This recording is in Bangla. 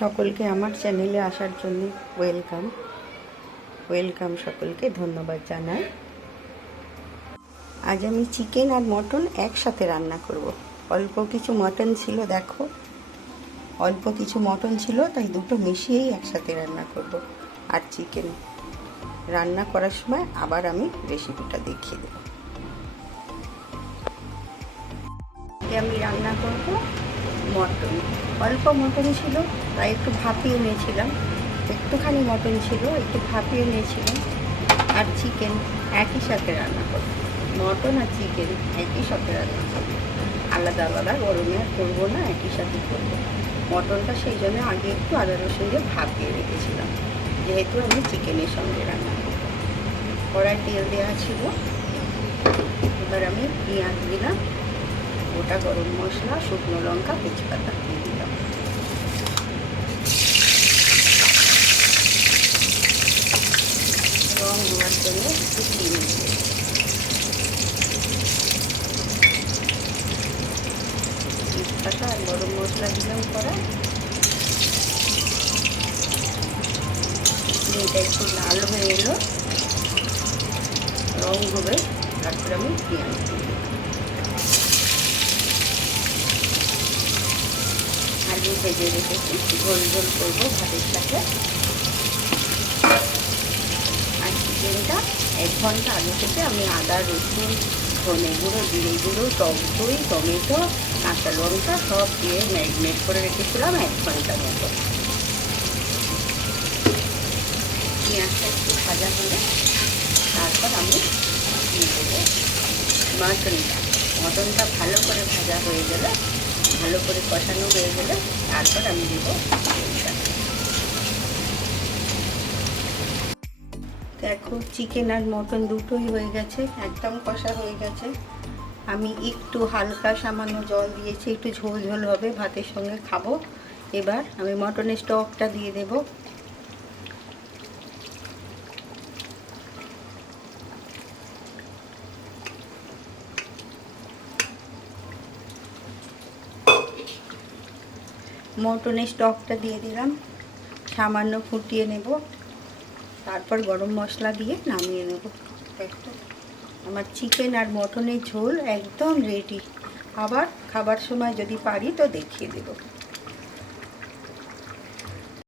সকলকে আমার চ্যানেলে আসার জন্য ওয়েলকাম সকলকে ধন্যবাদ জানাই। আজ আমি চিকেন আর মটন একসাথে রান্না করব। অল্প কিছু মটন ছিল, দেখো অল্প কিছু মটন ছিল, তাই দুটো মিশিয়েই একসাথে রান্না করব। আর চিকেন রান্না করার সময় আবার আমি রেসিপিটা দেখিয়ে দেব। আমি রান্না করব মটন। অল্প মটন ছিল, তাই একটু ভাপিয়ে নিয়েছিলাম। একটুখানি মটন ছিল, একটু ভাপিয়ে নিয়েছিলাম। আর চিকেন একই সাথে রান্না করব। মটন আর চিকেন একই সাথে রান্না করব, আলাদা আলাদা গরমে আর করবো না, একই সাথে করবো। মটনটা সেই জন্য আগে একটু আদা রসুন দিয়ে ভাপিয়ে রেখেছিলাম, যেহেতু আমি চিকেনের সঙ্গে রান্না করব। কড়াই তেল দেওয়া ছিল, এবার আমি পেঁয়াজ দিলাম, গোটা গরম মশলা, শুকনো লঙ্কা, তেজপাতা দিয়ে দিলাম। রং দেওয়ার জন্য একটু চিনি দিয়ে তেজপাতা আর গরম মশলা দিলাম কড়াই। এটা একটু লাল হয়ে এলো, রং হবে, তারপরে আমি পেঁয়াজ দিয়ে দিলাম। আলু ভেজে রেখেছি, ঝোল ঝোল করবো ভাতের সাথে। আর চিকেনটা 1 ঘন্টা আগে থেকে আমি আদা রসুন, ধনে গুঁড়ো, জিরে গুঁড়ো, টক দই, টমেটো, কাঁচা লঙ্কা সব দিয়ে ম্যারিনেট করে রেখেছিলাম 1 ঘন্টার মতো। পেঁয়াজটা একটু ভাজা হলে তারপর আমি দিয়ে দেবো মটনটা ভালো করে ভাজা হয়ে গেলে, ভালো করে কষানো হয়ে গেলে তারপর আমি দেবো চিকেনটা। দেখো চিকেন আর মটন দুটোই হয়ে গেছে, একদম কষা হয়ে গেছে। আমি একটু হালকা সামান্য জল দিয়েছি, একটু ঝোল ঝোল হবে, ভাতের সঙ্গে খাবো। এবার আমি মটনের স্টকটা দিয়ে দেব। মটনের স্টকটা দিয়ে দিলাম, সামান্য ফুটিয়ে নেব, তারপর গরম মশলা দিয়ে নামিয়ে নেব। আমার চিকেন আর মটনের ঝোল একদম রেডি। আবার খাবার সময় যদি পারি তো দেখিয়ে দেব।